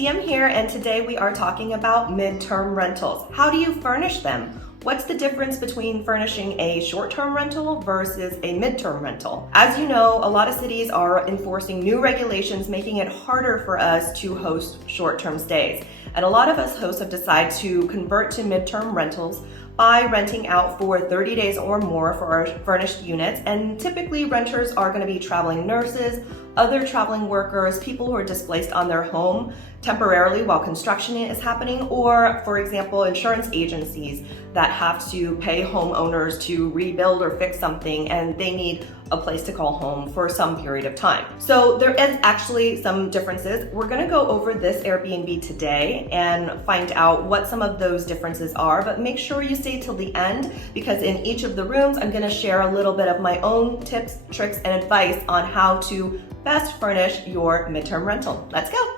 DM here, and today we are talking about midterm rentals. How do you furnish them? What's the difference between furnishing a short-term rental versus a midterm rental? As you know, a lot of cities are enforcing new regulations, making it harder for us to host short-term stays. And a lot of us hosts have decided to convert to midterm rentals by renting out for 30 days or more for our furnished units. And typically renters are going to be traveling nurses, other traveling workers, people who are displaced on their home temporarily while construction is happening, or for example, insurance agencies that have to pay homeowners to rebuild or fix something and they need a place to call home for some period of time. So there is actually some differences. We're going to go over this Airbnb today and find out what some of those differences are, but make sure you stay till the end because in each of the rooms I'm going to share a little bit of my own tips, tricks, and advice on how to best furnish your midterm rental. Let's go!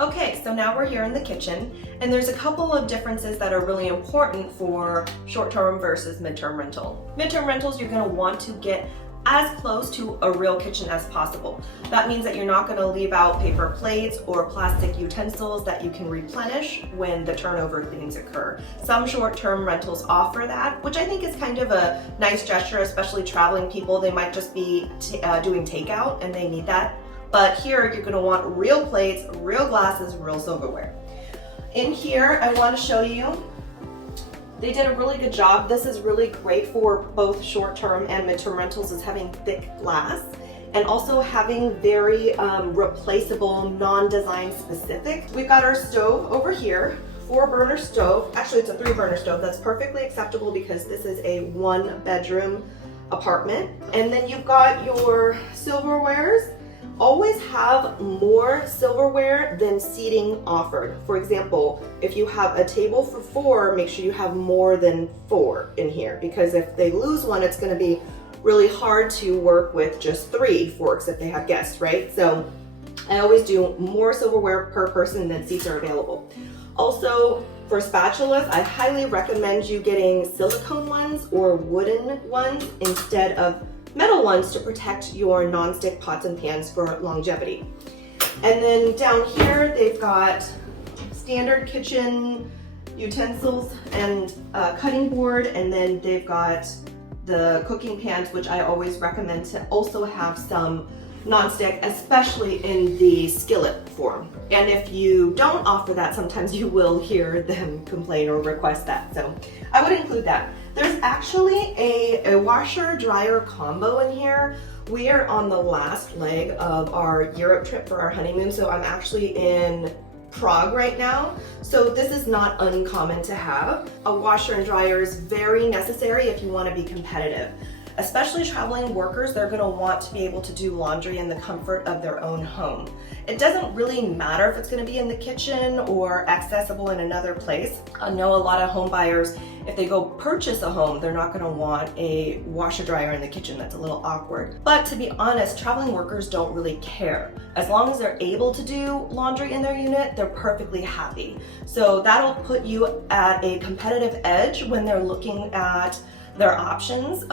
Okay, so now we're here in the kitchen, and there's a couple of differences that are really important for short-term versus midterm rental. Midterm rentals, you're going to want to get as close to a real kitchen as possible. That means that you're not going to leave out paper plates or plastic utensils that you can replenish when the turnover cleanings occur. Some short-term rentals offer that, which I think is kind of a nice gesture, especially traveling people. They might just be doing takeout and they need that. But here you're going to want real plates, real glasses, real silverware. In here, I want to show you, they did a really good job. This is really great for both short-term and midterm rentals, is having thick glass and also having very replaceable, non-design specific. We've got our stove over here, 4-burner stove. Actually, it's a 3-burner stove. That's perfectly acceptable because this is a 1-bedroom apartment. And then you've got your silverwares. Always have more silverware than seating offered. For example, if you have a table for 4, make sure you have more than 4 in here, because if they lose one, it's going to be really hard to work with just 3 forks if they have guests, right? So I always do more silverware per person than seats are available. Also, for spatulas, I highly recommend you getting silicone ones or wooden ones instead of metal ones to protect your non-stick pots and pans for longevity. And then down here, they've got standard kitchen utensils and a cutting board, and then they've got the cooking pans, which I always recommend to also have some non-stick, especially in the skillet form. And if you don't offer that, sometimes you will hear them complain or request that. So I would include that. There's actually a washer dryer combo in here. We are on the last leg of our Europe trip for our honeymoon, so I'm actually in Prague right now. So this is not uncommon to have. A washer and dryer is very necessary if you want to be competitive. Especially traveling workers, they're going to want to be able to do laundry in the comfort of their own home. It doesn't really matter if it's going to be in the kitchen or accessible in another place. I know a lot of home buyers, if they go purchase a home, they're not going to want a washer dryer in the kitchen. That's a little awkward. But to be honest, traveling workers don't really care. As long as they're able to do laundry in their unit, they're perfectly happy. So that'll put you at a competitive edge when they're looking at their options.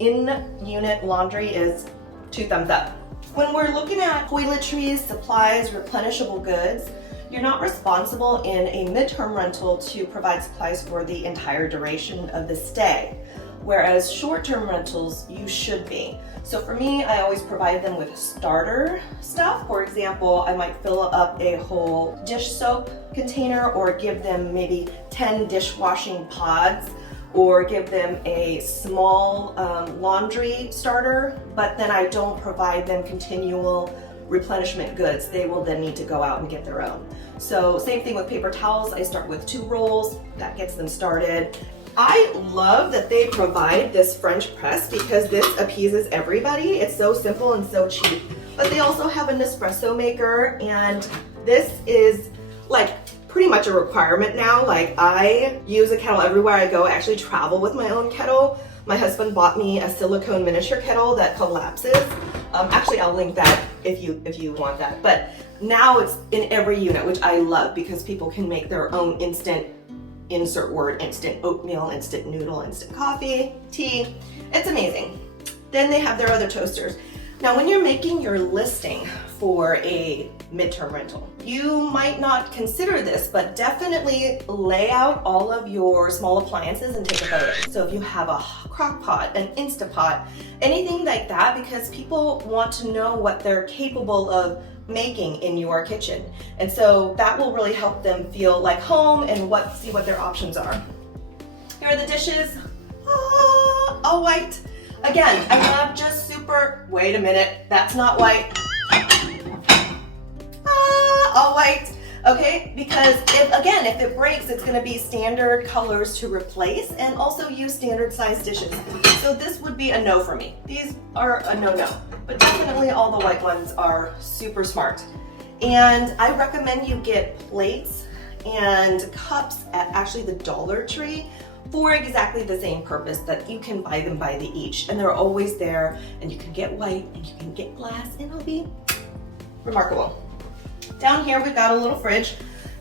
In-unit laundry is 2 thumbs up. When we're looking at toiletries, supplies, replenishable goods, you're not responsible in a midterm rental to provide supplies for the entire duration of the stay, whereas short-term rentals, you should be. So for me, I always provide them with starter stuff. For example, I might fill up a whole dish soap container or give them maybe 10 dishwashing pods, or give them a small laundry starter, but then I don't provide them continual replenishment goods. They will then need to go out and get their own. So same thing with paper towels. I start with 2 rolls, that gets them started. I love that they provide this French press because this appeases everybody. It's so simple and so cheap. But they also have an espresso maker, and this is like pretty much a requirement now. Like, I use a kettle everywhere I go. I actually travel with my own kettle. My husband bought me a silicone miniature kettle that collapses. Actually, I'll link that if you want that. But now it's in every unit, which I love because people can make their own instant, insert word, instant oatmeal, instant noodle, instant coffee, tea. It's amazing. Then they have their other toasters. Now, when you're making your listing for a midterm rental, you might not consider this, but definitely lay out all of your small appliances and take a photo. So if you have a crock pot, an Instapot, anything like that, because people want to know what they're capable of making in your kitchen. And so that will really help them feel like home and see what their options are. Here are the dishes, all white. Again, I love just super, wait a minute, that's not white. All white, okay? Because if it breaks, it's gonna be standard colors to replace and also use standard size dishes. So this would be a no for me. These are a no-no, but definitely all the white ones are super smart. And I recommend you get plates and cups at actually the Dollar Tree for exactly the same purpose, that you can buy them by the each, and they're always there, and you can get white and you can get glass, and it'll be remarkable. Down here we've got a little fridge,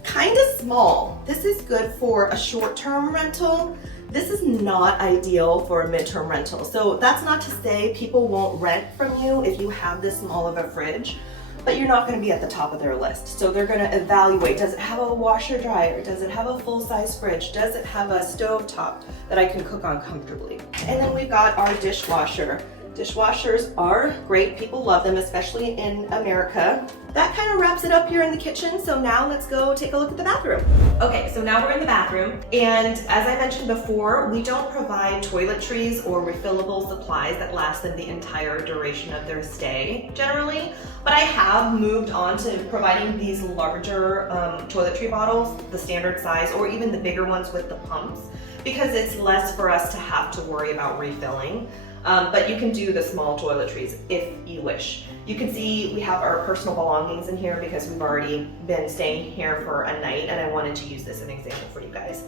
kind of small. This is good for a short-term rental. This is not ideal for a midterm rental. So that's not to say people won't rent from you if you have this small of a fridge, but you're not going to be at the top of their list. So they're going to evaluate, does it have a washer dryer? Does it have a full-size fridge? Does it have a stove top that I can cook on comfortably? And then we've got our dishwasher. Dishwashers are great. People love them, especially in America. That kind of wraps it up here in the kitchen. So now let's go take a look at the bathroom. Okay, so now we're in the bathroom. And as I mentioned before, we don't provide toiletries or refillable supplies that last them the entire duration of their stay, generally. But I have moved on to providing these larger toiletry bottles, the standard size, or even the bigger ones with the pumps, because it's less for us to have to worry about refilling. But you can do the small toiletries if you wish. You can see we have our personal belongings in here because we've already been staying here for a night, and I wanted to use this as an example for you guys.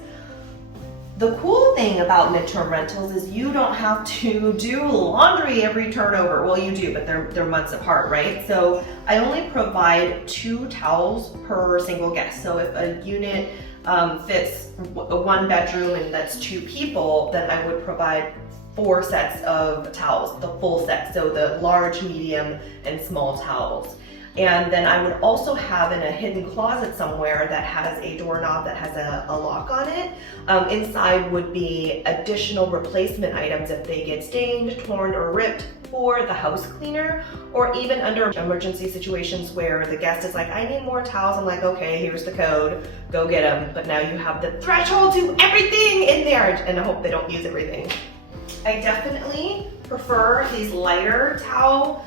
The cool thing about midterm rentals is you don't have to do laundry every turnover. Well, you do, but they're months apart, right? So I only provide 2 towels per single guest. So if a unit fits a 1 bedroom and that's 2 people, then I would provide 4 sets of towels, the full set, so the large, medium, and small towels. And then I would also have in a hidden closet somewhere that has a doorknob that has a lock on it. Inside would be additional replacement items if they get stained, torn, or ripped for the house cleaner, or even under emergency situations where the guest is like, I need more towels. I'm like, okay, here's the code, go get them. But now you have the threshold to everything in there, and I hope they don't use everything. I definitely prefer these lighter towel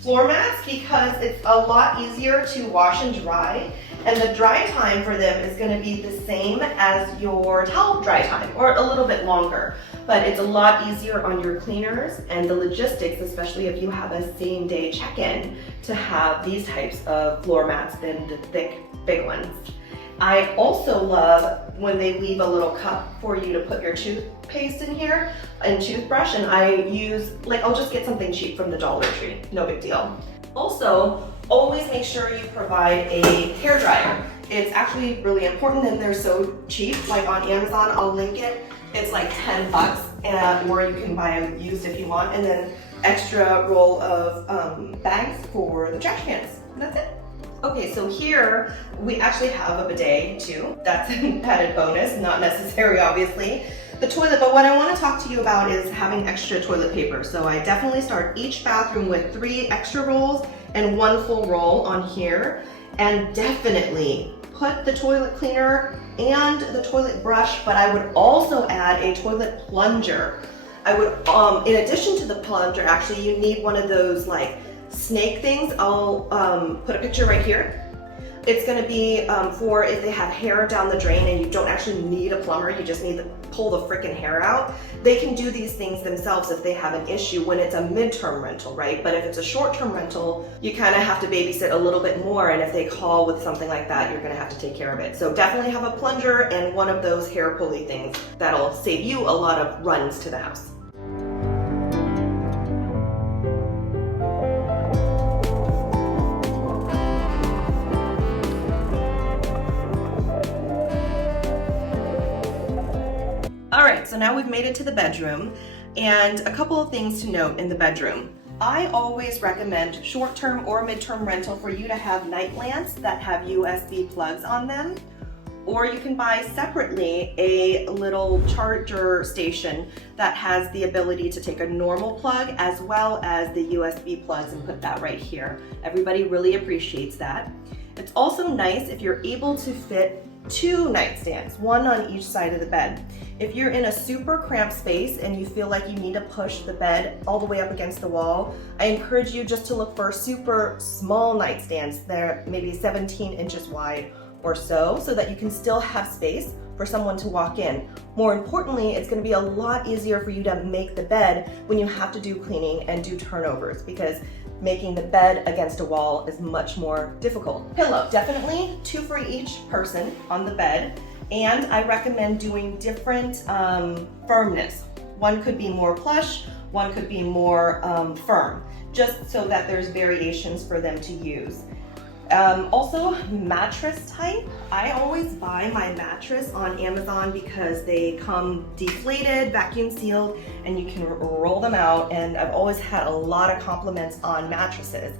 floor mats because it's a lot easier to wash and dry, and the dry time for them is going to be the same as your towel dry time, or a little bit longer, but it's a lot easier on your cleaners and the logistics, especially if you have a same day check-in, to have these types of floor mats than the thick big ones. I also love when they leave a little cup for you to put your toothpaste in here and toothbrush, and I use, I'll just get something cheap from the Dollar Tree, no big deal. Also, always make sure you provide a hair dryer. It's actually really important, and they're so cheap. Like on Amazon, I'll link it. It's like 10 bucks, or you can buy them used if you want, and then extra roll of bags for the trash cans, and that's it. Okay, so here we actually have a bidet too. That's an added bonus, not necessary obviously. The toilet, but what I want to talk to you about is having extra toilet paper. So I definitely start each bathroom with 3 extra rolls and 1 full roll on here. And definitely put the toilet cleaner and the toilet brush, but I would also add a toilet plunger. I would, in addition to the plunger, actually you need one of those like snake things. I'll put a picture right here. It's going to be for if they have hair down the drain and you don't actually need a plumber, you just need to pull the freaking hair out. They can do these things themselves if they have an issue when it's a midterm rental, right? But if it's a short-term rental, you kind of have to babysit a little bit more, and if they call with something like that, you're going to have to take care of it. So definitely have a plunger and one of those hair pulley things. That'll save you a lot of runs to the house. All right, so now we've made it to the bedroom, and a couple of things to note in the bedroom. I always recommend short-term or mid-term rental for you to have night lamps that have USB plugs on them, or you can buy separately a little charger station that has the ability to take a normal plug as well as the USB plugs and put that right here. Everybody really appreciates that. It's also nice if you're able to fit 2 nightstands, one on each side of the bed. If you're in a super cramped space and you feel like you need to push the bed all the way up against the wall, I encourage you just to look for super small nightstands. They're maybe 17 inches wide or so that you can still have space for someone to walk in. More importantly, it's going to be a lot easier for you to make the bed when you have to do cleaning and do turnovers, because making the bed against a wall is much more difficult. Pillow, definitely 2 for each person on the bed, and I recommend doing different firmness. One could be more plush, one could be more firm, just so that there's variations for them to use. Also, mattress type. I always buy my mattress on Amazon because they come deflated, vacuum sealed, and you can roll them out, and I've always had a lot of compliments on mattresses.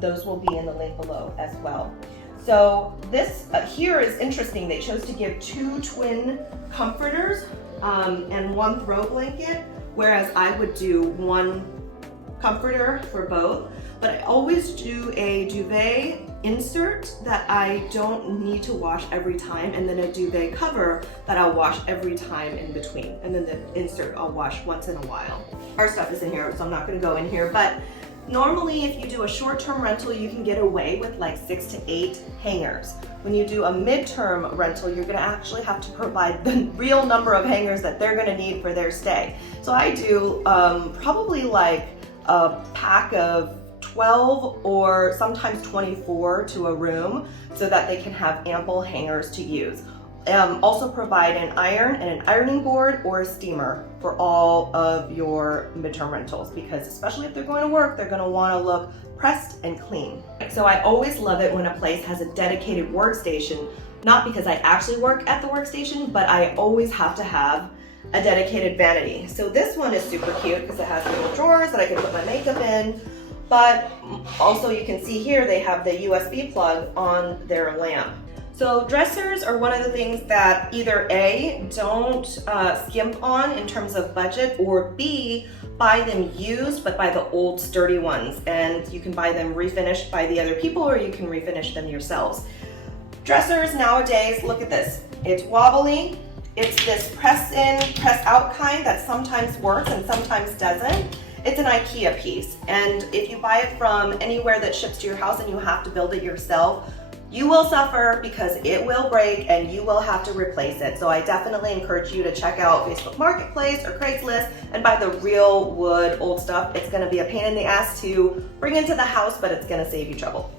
Those will be in the link below as well. So this here is interesting. They chose to give 2 twin comforters and 1 throw blanket, whereas I would do 1 comforter for both. But I always do a duvet insert that I don't need to wash every time, and then a duvet cover that I'll wash every time in between, and then the insert I'll wash once in a while. Our stuff is in here, so I'm not going to go in here, but normally if you do a short-term rental, you can get away with like 6 to 8 hangers. When you do a mid-term rental, you're going to actually have to provide the real number of hangers that they're going to need for their stay. So I do probably like a pack of 12 or sometimes 24 to a room so that they can have ample hangers to use. Also provide an iron and an ironing board or a steamer for all of your midterm rentals, because especially if they're going to work, they're going to want to look pressed and clean. So I always love it when a place has a dedicated workstation, not because I actually work at the workstation, but I always have to have a dedicated vanity. So this one is super cute because it has little drawers that I can put my makeup in. But also you can see here they have the USB plug on their lamp. So dressers are one of the things that either A, don't skimp on in terms of budget, or B, buy them used but buy the old sturdy ones, and you can buy them refinished by the other people or you can refinish them yourselves. Dressers nowadays, look at this. It's wobbly. It's this press in, press out kind that sometimes works and sometimes doesn't. It's an IKEA piece, and if you buy it from anywhere that ships to your house and you have to build it yourself, you will suffer because it will break and you will have to replace it. So I definitely encourage you to check out Facebook Marketplace or Craigslist and buy the real wood old stuff. It's going to be a pain in the ass to bring into the house, but it's going to save you trouble.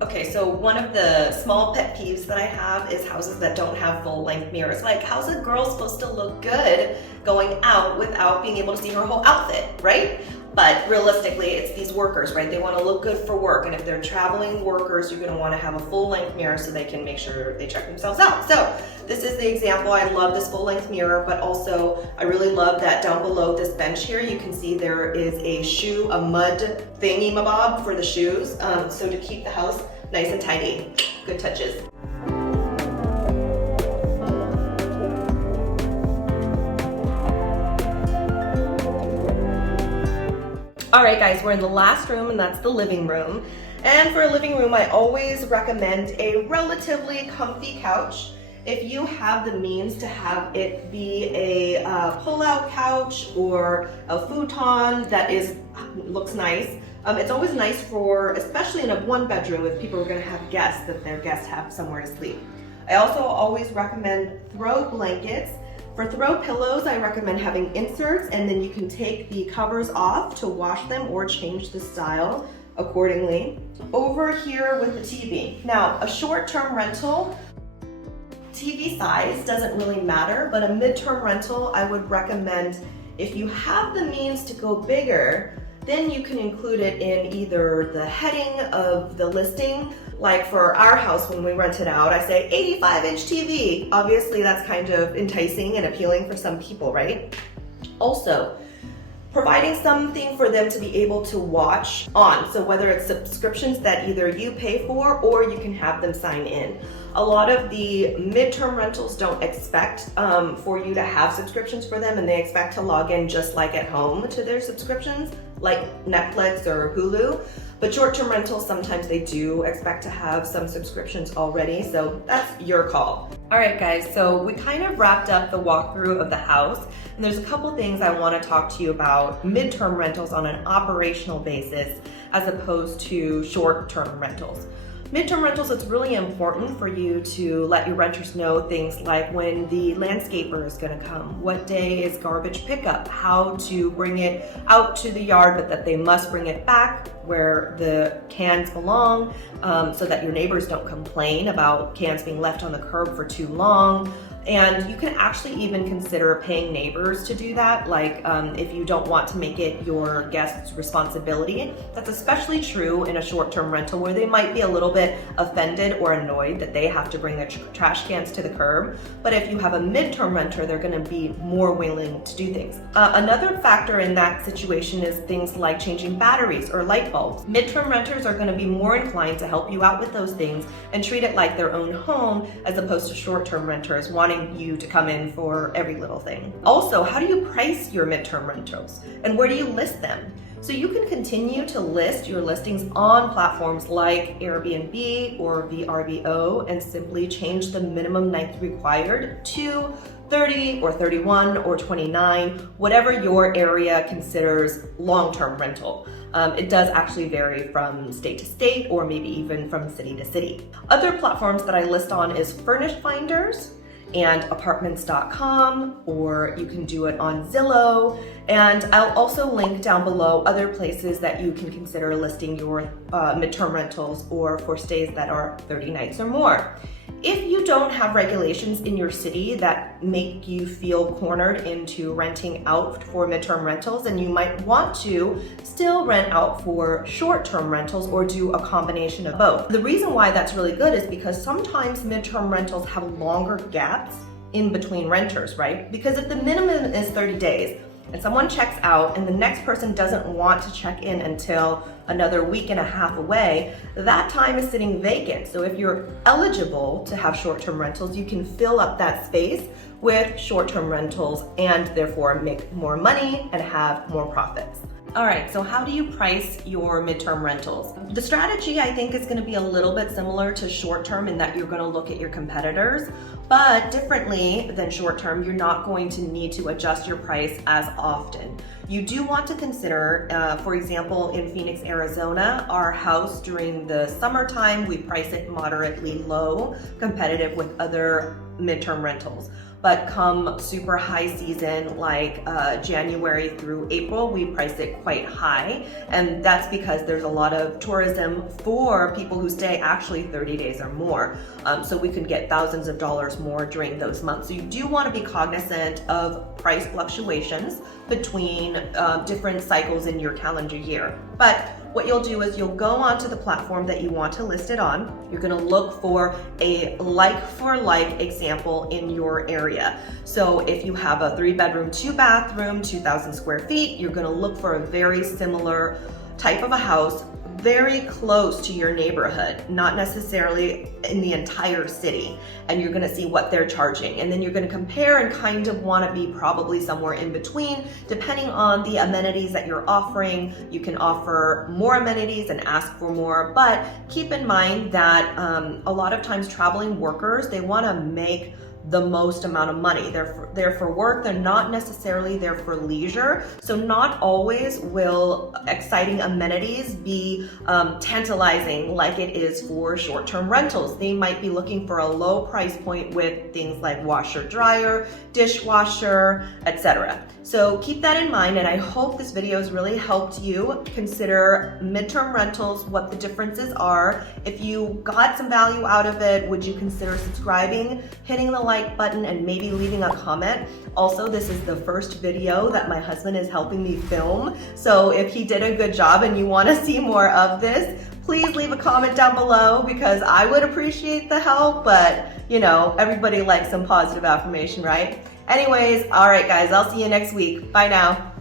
Okay, so one of the small pet peeves that I have is houses that don't have full-length mirrors. Like, how's a girl supposed to look good going out without being able to see her whole outfit, right? But realistically, it's these workers, right? They want to look good for work, and if they're traveling workers, you're going to want to have a full-length mirror so they can make sure they check themselves out. So this is the example. I love this full-length mirror, but also I really love that down below this bench here, you can see there is a mud thingy-mabob for the shoes. So to keep the house nice and tidy. Good touches. All right, guys, we're in the last room, and that's the living room. And for a living room, I always recommend a relatively comfy couch. If you have the means to have it be a pull-out couch or a futon that looks nice, It's always nice for, especially in a one bedroom, if people are gonna have guests, that their guests have somewhere to sleep. I also always recommend throw blankets. For throw pillows, I recommend having inserts, and then you can take the covers off to wash them or change the style accordingly. Over here with the TV. Now, a short-term rental, TV size doesn't really matter, but a midterm rental, I would recommend if you have the means to go bigger, then you can include it in either the heading of the listing. Like for our house when we rent it out, I say 85-inch TV. Obviously that's kind of enticing and appealing for some people, right? Also, providing something for them to be able to watch on. So whether it's subscriptions that either you pay for or you can have them sign in. A lot of the midterm rentals don't expect for you to have subscriptions for them, and they expect to log in just like at home to their subscriptions, like Netflix or Hulu. But short-term rentals, sometimes they do expect to have some subscriptions already, so that's your call. All right, guys, so we kind of wrapped up the walkthrough of the house, and there's a couple things I want to talk to you about midterm rentals on an operational basis as opposed to short-term rentals. Midterm rentals, it's really important for you to let your renters know things like when the landscaper is going to come, what day is garbage pickup, how to bring it out to the yard, but that they must bring it back where the cans belong, so that your neighbors don't complain about cans being left on the curb for too long. And you can actually even consider paying neighbors to do that, like if you don't want to make it your guest's responsibility. That's especially true in a short-term rental where they might be a little bit offended or annoyed that they have to bring their trash cans to the curb. But if you have a midterm renter, they're gonna be more willing to do things. Another factor in that situation is things like changing batteries or light bulbs. Midterm renters are gonna be more inclined to help you out with those things and treat it like their own home as opposed to short-term renters wanting you to come in for every little thing. Also, how do you price your midterm rentals and where do you list them? So you can continue to list your listings on platforms like AirBnB or VRBO and simply change the minimum nights required to 30 or 31 or 29, whatever your area considers long-term rental. It does actually vary from state to state or maybe even from city to city. Other platforms that I list on is Furnished Finders and apartments.com, or you can do it on Zillow. And I'll also link down below other places that you can consider listing your midterm rentals or for stays that are 30 nights or more. If you don't have regulations in your city that make you feel cornered into renting out for midterm rentals, then you might want to still rent out for short-term rentals or do a combination of both. The reason why that's really good is because sometimes midterm rentals have longer gaps in between renters, right? Because if the minimum is 30 days, and someone checks out and the next person doesn't want to check in until another week and a half away, that time is sitting vacant. So if you're eligible to have short-term rentals, you can fill up that space with short-term rentals and therefore make more money and have more profits. All right, so how do you price your midterm rentals? The strategy, I think, is going to be a little bit similar to short-term in that you're going to look at your competitors, but differently than short-term, you're not going to need to adjust your price as often. You do want to consider, for example, in Phoenix, Arizona, our house during the summertime, we price it moderately low, competitive with other midterm rentals. But come super high season like January through April, we price it quite high. And that's because there's a lot of tourism for people who stay actually 30 days or more. So we could get thousands of dollars more during those months. So you do want to be cognizant of price fluctuations between different cycles in your calendar year. But what you'll do is you'll go onto the platform that you want to list it on. You're going to look for a like-for-like example in your area. So if you have a 3-bedroom, 2-bathroom, 2,000 square feet, you're going to look for a very similar type of a house, very close to your neighborhood, not necessarily in the entire city, and you're going to see what they're charging. And then you're going to compare and kind of want to be probably somewhere in between, depending on the amenities that you're offering. You can offer more amenities and ask for more, but keep in mind that a lot of times traveling workers, they want to make the most amount of money. They're there for work, they're not necessarily there for leisure. So not always will exciting amenities be tantalizing like it is for short-term rentals. They might be looking for a low price point with things like washer, dryer, dishwasher, etc. So keep that in mind, and I hope this video has really helped you consider midterm rentals, what the differences are. If you got some value out of it, would you consider subscribing, hitting the like button, and maybe leaving a comment? Also, this is the first video that my husband is helping me film, so if he did a good job and you want to see more of this, please leave a comment down below, because I would appreciate the help, but you know, everybody likes some positive affirmation, right? Anyways, all right guys, I'll see you next week. Bye now.